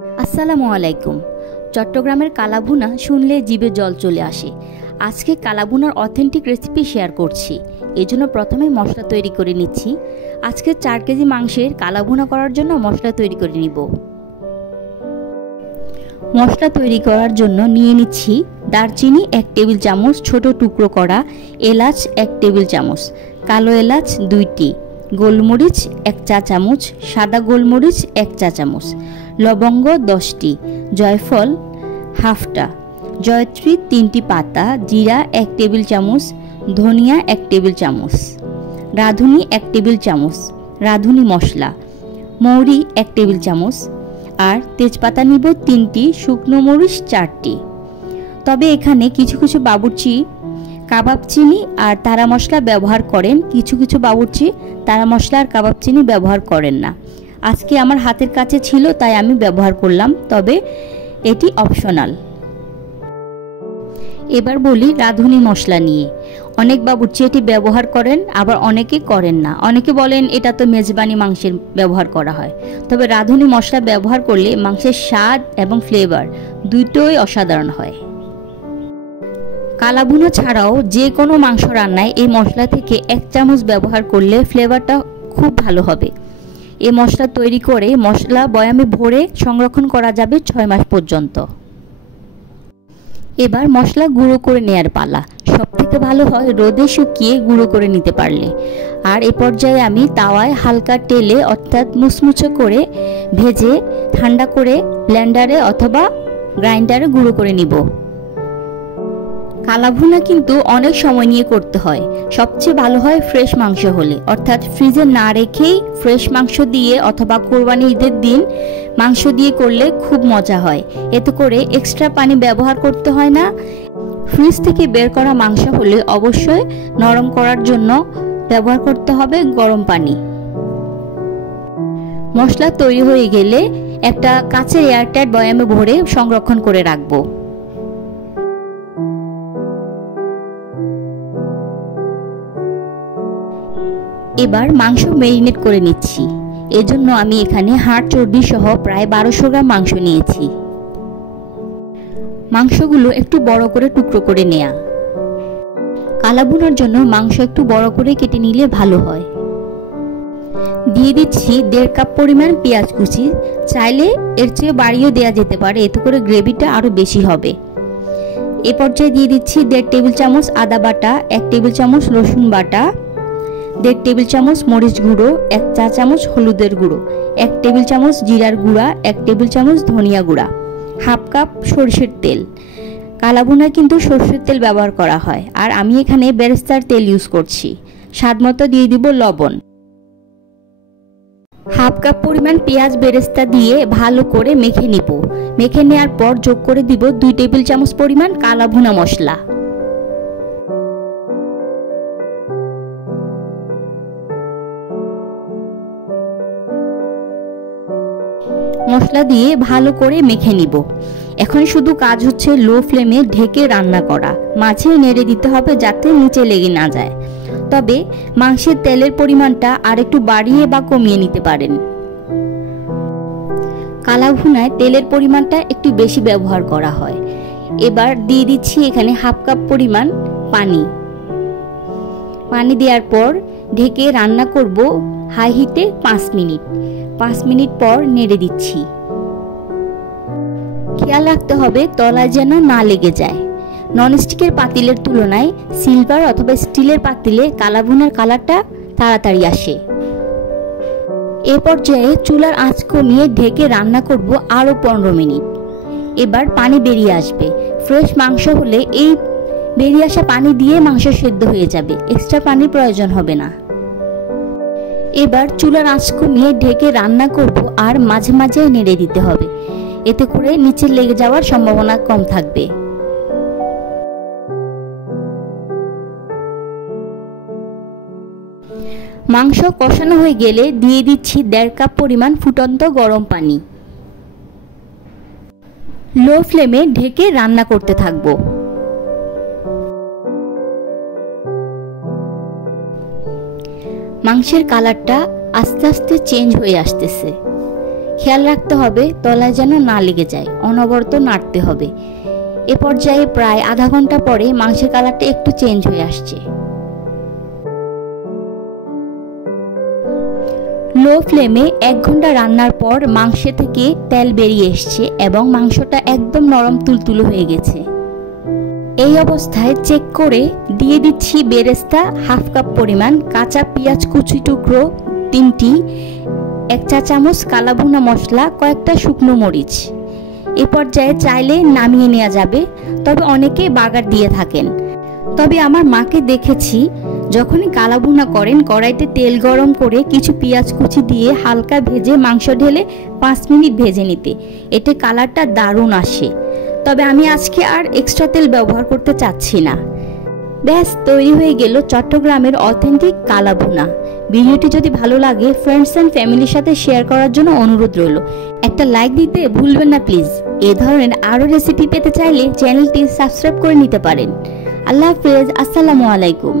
আসসালামু আলাইকুম। চট্টগ্রামের কালাভুনা শুনলে জিভে জল চলে আসে। আজকে কালাভুনার অথেন্টিক রেসিপি শেয়ার করছি। এজন্য প্রথমে মশলা তৈরি করে নিচ্ছি। আজকে 4 কেজি মাংসের কালাভুনা করার জন্য মশলা তৈরি করে নিব। মশলা তৈরি করার জন্য নিয়ে নিচ্ছি দারচিনি 1 টেবিল চামচ ছোট টুকরো করা, এলাচ 1 টেবিল চামচ, কালো এলাচ 2টি, গোলমরিচ 1 চা চামচ, সাদা গোলমরিচ 1 চা চামচ, লবঙ্গ 10টি, জয়ফল হাফটা, জয়ত্রী 3টি পাতা, জিরা 1 টেবিল চামচ, ধনিয়া 1 টেবিল চামচ, রাঁধুনি 1 টেবিল চামচ, রাঁধুনি মশলা, মৌরি 1 টেবিল চামচ, আর তেজপাতা নিব 3টি, শুকনো মরিচ 4টি। তবে এখানে কিছু কিছু বাবুর্চি কাবাব চিনি আর তারা মশলা ব্যবহার করেন, কিছু কিছু বাবুর্চি তারা মশলা আর কাবাব চিনি ব্যবহার করেন না। আজকে আমার হাতের কাছে ছিল তাই আমি ব্যবহার করলাম, তবে এটি অপশনাল। এবার বলি রাঁধুনি মশলা নিয়ে। অনেক বাবুর্চি এটি ব্যবহার করেন, আবার অনেকে করেন না। অনেকে বলেন এটা তো মেজবানি মাংসের ব্যবহার করা হয়, তবে রাঁধুনি মশলা ব্যবহার করলে মাংসের স্বাদ এবং ফ্লেভার দুটোই অসাধারণ হয়। কালাভুনা ছাড়াও যে কোনো মাংস রান্নায় এই মশলা থেকে 1 চামচ ব্যবহার করলে ফ্লেভারটা খুব ভালো হবে। এই মশলা তৈরি করে মশলা বয়ামে ভরে সংরক্ষণ করা যাবে 6 মাস পর্যন্ত। এবার মশলা গুঁড়ো করে নেয়ার পালা। সবথেকে ভালো হয় রোদে শুকিয়ে গুঁড়ো করে নিতে পারলে। আর এই পর্যায়ে আমি তাওয়ায় হালকা তেলে অর্থাৎ মুচমুচে করে ভেজে ঠান্ডা করে ব্লেন্ডারে অথবা গ্রাইন্ডারে গুঁড়ো করে নিব। কালাভুনা কিন্তু অনেক সময় নিয়ে করতে হয়। সবচেয়ে ভালো হয় ফ্রেশ মাংস হলে, অর্থাৎ ফ্রিজে না রেখেই ফ্রেশ মাংস দিয়ে অথবা কোরবানি ঈদের দিন মাংস দিয়ে করলে খুব মজা হয়। এতে করে এক্সট্রা পানি ব্যবহার করতে হয় না। ফ্রিজ থেকে বের করা মাংস হলে অবশ্যই নরম করার জন্য ব্যবহার করতে হবে গরম পানি। মশলা তৈরি হয়ে গেলে একটা কাচের এয়ারটাইট বয়ামে ভরে সংরক্ষণ করে রাখবো। এবার মাংস ম্যারিনেট করে নিচ্ছি। এজন্য আমি এখানে হাড় চর্বি সহ প্রায় 1200 গ্রাম মাংস নিয়েছি। মাংসগুলো একটু বড় করে টুকরো করে নেয়া। কালাভুনার জন্য মাংস একটু বড় করে কেটে নিলে ভালো হয়। দিয়ে দিচ্ছি 1.5 কাপ পরিমাণ পেঁয়াজ কুচি। চাইলে এর চেয়ে বাড়িয়েও দেওয়া যেতে পারে, এতে করে গ্রেভিটা আরো বেশি হবে। এ পর্যায়ে দিয়ে দিচ্ছি 1.5 টেবিল চামচ আদা বাটা, 1 টেবিল চামচ রসুন বাটা, 1.5 টেবিল চামচ মরিচ গুঁড়ো, 1 চা চামচ হলুদের গুঁড়ো, 1 টেবিল চামচ জিরার গুঁড়া, 1 টেবিল চামচ ধনিয়া গুঁড়া, হাফ কাপ সরষের তেল। কালাভুনায় কিন্তু সরষের তেল ব্যবহার করা হয়, আর আমি এখানে বেরেস্তার তেল ইউজ করছি। স্বাদ মতো দিয়ে দিব লবণ। হাফ কাপ পরিমাণ পেঁয়াজ বেরেস্তা দিয়ে ভালো করে মেখে নিব। মেখে নেওয়ার পর যোগ করে দিব 2 টেবিল চামচ পরিমাণ কালাভুনা মশলা। মশলা দিয়ে ভালো করে মেখে নিব। এখন শুধু কাজ হচ্ছে লো ফ্লেমে ঢেকে রান্না করা। মাঝে নেড়ে দিতে হবে যাতে নিচে লেগে না যায়। তবে মাংসের তেলের পরিমাণটা আরেকটু বাড়িয়ে বা কমিয়ে নিতে পারেন। কালাভুনায় তেলের পরিমাণটা একটু বেশি ব্যবহার করা হয়। এবার দিয়ে দিচ্ছি এখানে হাফ কাপ পরিমাণ পানি। পানি দেওয়ার পর ঢেকে রান্না করব হাই হিটে 5 মিনিট। 5 মিনিট পর নেড়ে দিচ্ছি। খেয়াল রাখতে হবে তলায় যেন না লেগে যায়। ননস্টিকের পাতিলের তুলনায় সিলভার অথবা স্টিলের পাতিলে কালাভুনার কালারটা তাড়াতাড়ি আসে। এ পর্যায়ে চুলার আঁচ কমিয়ে ঢেকে রান্না করব আরো 15 মিনিট। এবার পানি বেরিয়ে আসবে। ফ্রেশ মাংস হলে এই বেরিয়ে আসা পানি দিয়ে মাংস সেদ্ধ হয়ে যাবে, এক্সট্রা পানির প্রয়োজন হবে না। এবার চুলার আঁচ কমিয়ে ঢেকে রান্না করব, আর মাঝে মাঝে নেড়ে দিতে হবে। এতে করে নিচে লেগে যাওয়ার সম্ভাবনা কম থাকবে। মাংস কষানো হয়ে গেলে দিয়ে দিচ্ছি 1.5 কাপ পরিমাণ ফুটন্ত গরম পানি। লো ফ্লেমে ঢেকে রান্না করতে থাকবো। মাংসের কালারটা আস্তে আস্তে চেঞ্জ হয়ে আসতেছে। খেয়াল রাখতে হবে তলায় যেন না লেগে যায়, অনবরত নাড়তে হবে। এ পর্যায়ে প্রায় আধা ঘন্টা পরে মাংসের কালারটা একটু চেঞ্জ হয়ে আসছে। লো ফ্লেমে 1 ঘন্টা রান্নার পর মাংস থেকে তেল বেরিয়ে এসছে এবং মাংসটা একদম নরম তুলতুলো হয়ে গেছে। এই অবস্থায় চেক করে দিয়ে দিচ্ছি বেরেস্তা হাফ কাপ পরিমাণ, কাঁচা পেঁয়াজ কুচি টুকরো 3টি, 1 চা চামচ কালা ভুনা মশলা, কয়েকটা শুকনো মরিচ। এ পর্যায়ে চাইলে নামিয়ে নেওয়া যাবে, তবে অনেকে বাগার দিয়ে থাকেন। তবে আমার মাকে দেখেছি যখনই কালা ভুনা করেন কড়াইতে তেল গরম করে কিছু পেঁয়াজ কুচি দিয়ে হালকা ভেজে মাংস ঢেলে 5 মিনিট ভেজে নিতে, এতে কালারটা দারুণ আসে। তবে আমি আজকে আর এক্সট্রা তেল ব্যবহার করতে চাচ্ছি না। ব্যাস তৈরি হয়ে গেল চট্টগ্রামের অথেন্টিক কালা ভুনা। ভিডিওটি যদি ভালো লাগে ফ্রেন্ডস অ্যান্ড ফ্যামিলির সাথে শেয়ার করার জন্য অনুরোধ রইল। একটা লাইক দিতে ভুলবেন না প্লিজ। এ ধরনের আরও রেসিপি পেতে চাইলে চ্যানেলটি সাবস্ক্রাইব করে নিতে পারেন। আল্লাহ হাফেজ, আসসালামু আলাইকুম।